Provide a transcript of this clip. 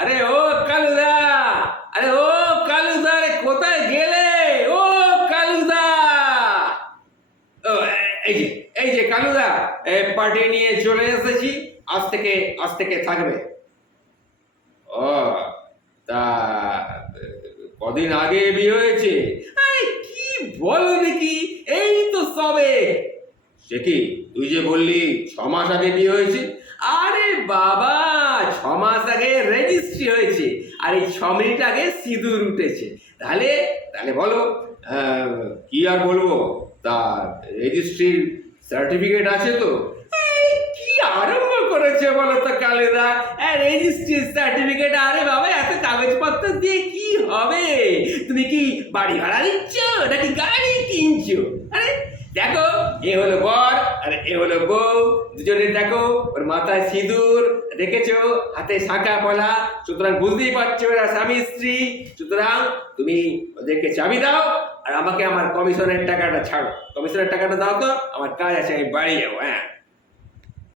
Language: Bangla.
আরে ও কালুদা, আরে ও কালুদা, রে কোথায় গেলে? ও কালুদা, ও, এই যে এই যে কালুদা, পার্টি নিয়ে চলে এসেছি। আজ থেকে থাকবে। ও, তা কদিন আগে বিয়ে হয়েছে? আরে কি বলো দেখি, এই তো সবে। সে কি, তুই যে বললি 6 মাস আগে বিয়ে হয়েছে? আরে বাবা, 6 মাস আগে রেজিস্ট্রি হয়েছে, আর এই 6 মিনিট আগে সিঁদুর উঠেছে। তাহলে তাহলে বলো, আহ, কি আর বলবো। তা রেজিস্ট্রির সার্টিফিকেট আছে তো? এই, কি আরম্ভ করেছে বলো তো কালেদা। রেজিস্ট্রির সার্টিফিকেট? আরে বাবা, এত কাগজপত্র দিয়ে কি হবে? তুমি কি বাড়ি ভাড়া দিচ্ছ নাকি গাড়ি কিনছো? আরে দেখো, এ হলো বর আর এ হলো বউ, দুজনে দেখো, ওর মাথায় সিঁদুর রেখেছো, হাতে শাঁখা পলা, সুতরাং বুঝতেই পারছো এরা স্বামী স্ত্রী। সুতরাং তুমি ওদেরকে চাবি দাও, আর আমাকে আমার কমিশনের টাকাটা ছাড়ো। কমিশনের টাকাটা দাও তো, আমার কাজ আছে, আমি বাড়ি যাবো। হ্যাঁ।